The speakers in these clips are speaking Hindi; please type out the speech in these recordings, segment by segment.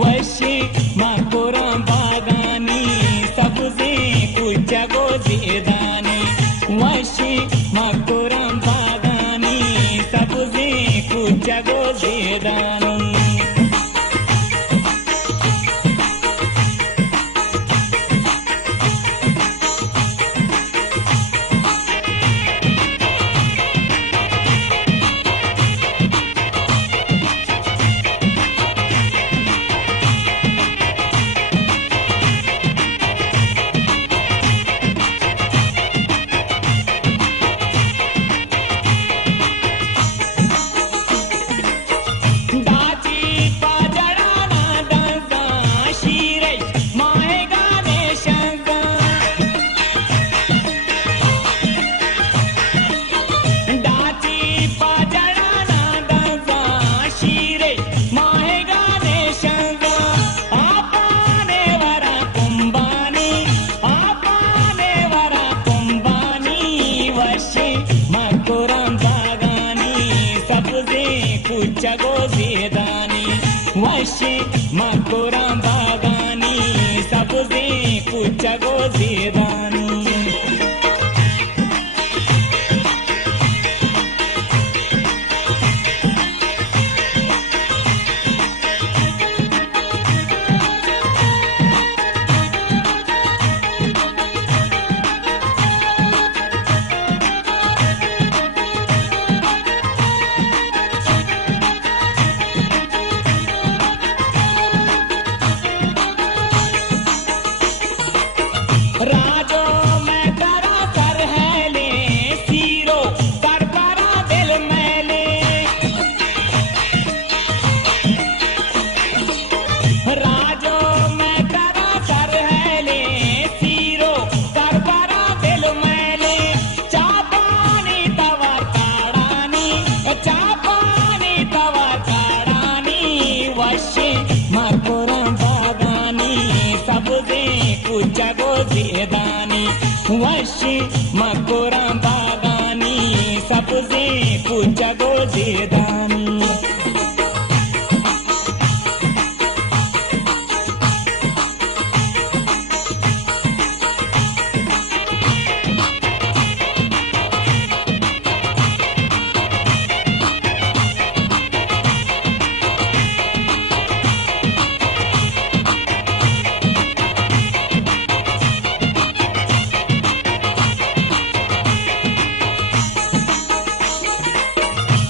वशे मकुरम बागानी सबसे कुछ गोजेदानी वशे मकुरम बागानी सबसे कुछ गोजेदानी वशे मकुरम बागानी सबसे कुछ गोजेदानी राजो मैं करा कर है ले सीरो कर करा दिल मैले राजो मैं करा कर है ले सीरो कर करा दिल मैले चापानी तवर काड़ानी वशे मकुरम बागानी सबसे कुछ गोजेदानी वशे मकुरम बागानी सबसे कुछ गोजेदानी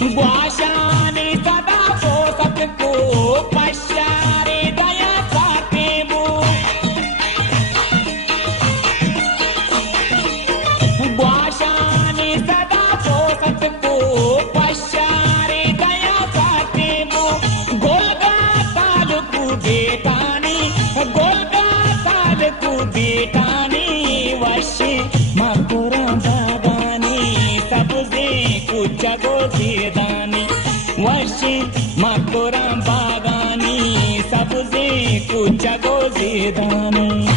ग्वाशाने सदा पोषक को पश्चारे दया साथे वो ग्वाशाने सदा पोषक को पश्चारे दया साथे वो गोलगा ताल को बेटानी वशे मकुरम बागानी सबसे कुछ गोजेदानी वशे मकुरम बागानी सबसे कुछ गोजेदानी